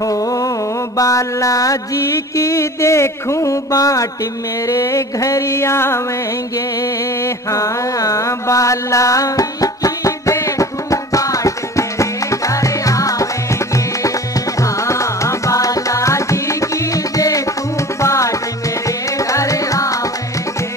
हो बालाजी की देखूं बाट मेरे घर आवेंगे। हाँ बालाजी की देखूं बाट मेरे घर आवेंगे। हाँ बालाजी की देखूं बाट मेरे घर आवेंगे।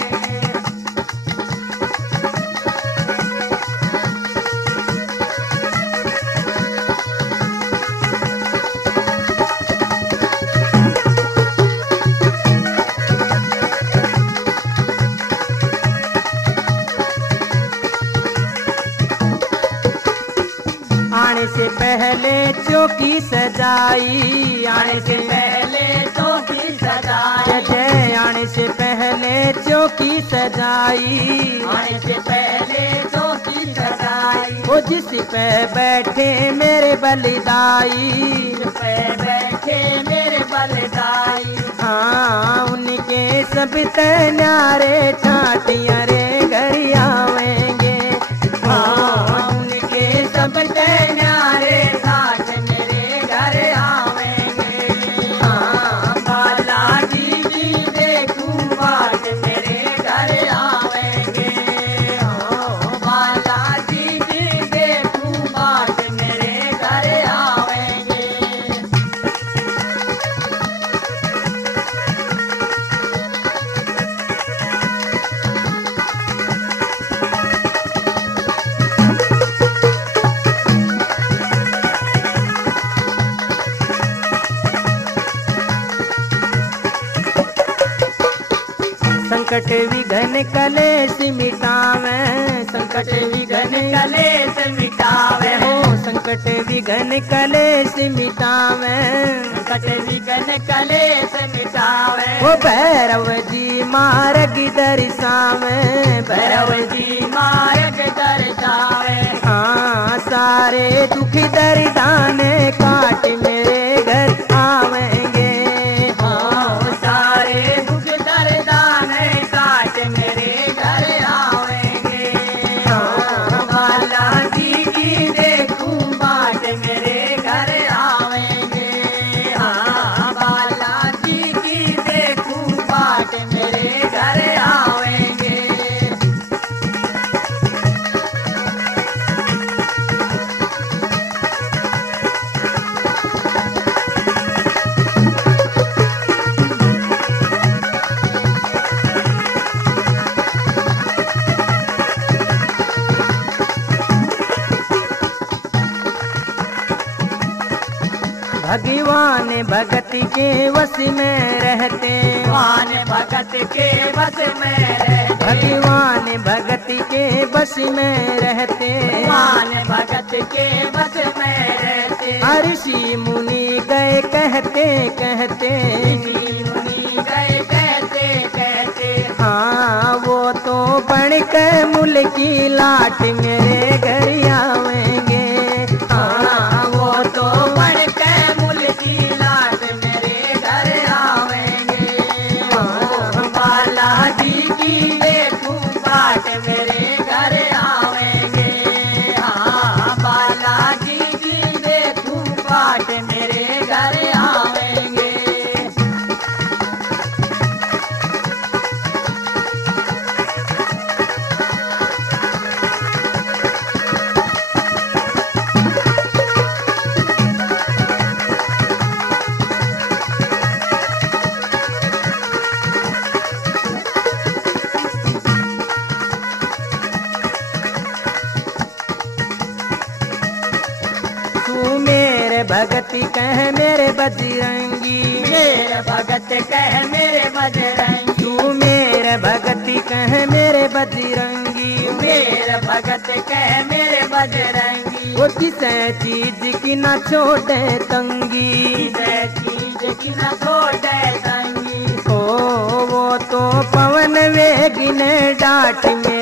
आने से पहले चौकी सजाई, आने से पहले चौकी सजाई, जय आने से पहले चौकी सजाई, आने से पहले चौकी सजाई। वो जिस पे बैठे मेरे बलिदाई, पे बैठे मेरे बलिदाई। हाँ उनके सब न्यारे छाटियां रे घर आवेंगे। हाँ उनके सब न्यारे साथ मेरे घर आवेंगे। हाँ बालाजी की देखूं बाट मेरे घर आवेंगे। हाँ बालाजी की देखूं बाट मेरे घर आवेंगे। संकट विघन कलेश मिटावे, संकट विघन कलेश मिटावे। हो संकट विघन कलेश मिटावे, संकट विघन कलेश मिटावे। हो भैरव जी मार्ग दर्शावे, भैरव जी मार्ग दर्शावे। हाँ सारे दुख दर्दाने काट मेरे घर आवेंगे। हाँ सारे दुख दर्दाने काट मेरे घर आवेंगे। हाँ बालाजी की देखूं बाट मेरे घर आवेंगे। हाँ बालाजी की देखूं बाट मेरे घर आवेंगे। भगवान भगत के वश में रहते, भगवान भगत के वश में रहते। भगवान भगत के वश में रहते, भगवान भगत के वश में रहते। ऋषि मुनि गए कहते कहते, ऋषि मुनि गए कहते कहते। हाँ वो तो बन के मुल की लाट मेरे घर आवेंगे। हाँ वो तो बन के मुल की लाट मेरे घर आवेंगे। हाँ बालाजी की देखूं बाट मेरे घर आवेंगे। हाँ बालाजी की देखूं बाट मेरे घर आवेंगे। भगत कह मेरे बजरंगी, मेरे भगत कह मेरे बजरंगी। तू मेरे भगत कह मेरे बजरंगी, मेरे भगत कह मेरे बजरंगी। वो किसी चीज की ना छोड़े तंगी, किसी चीज की ना छोड़े तंगी। ओ वो तो पवन वेग ने डांट में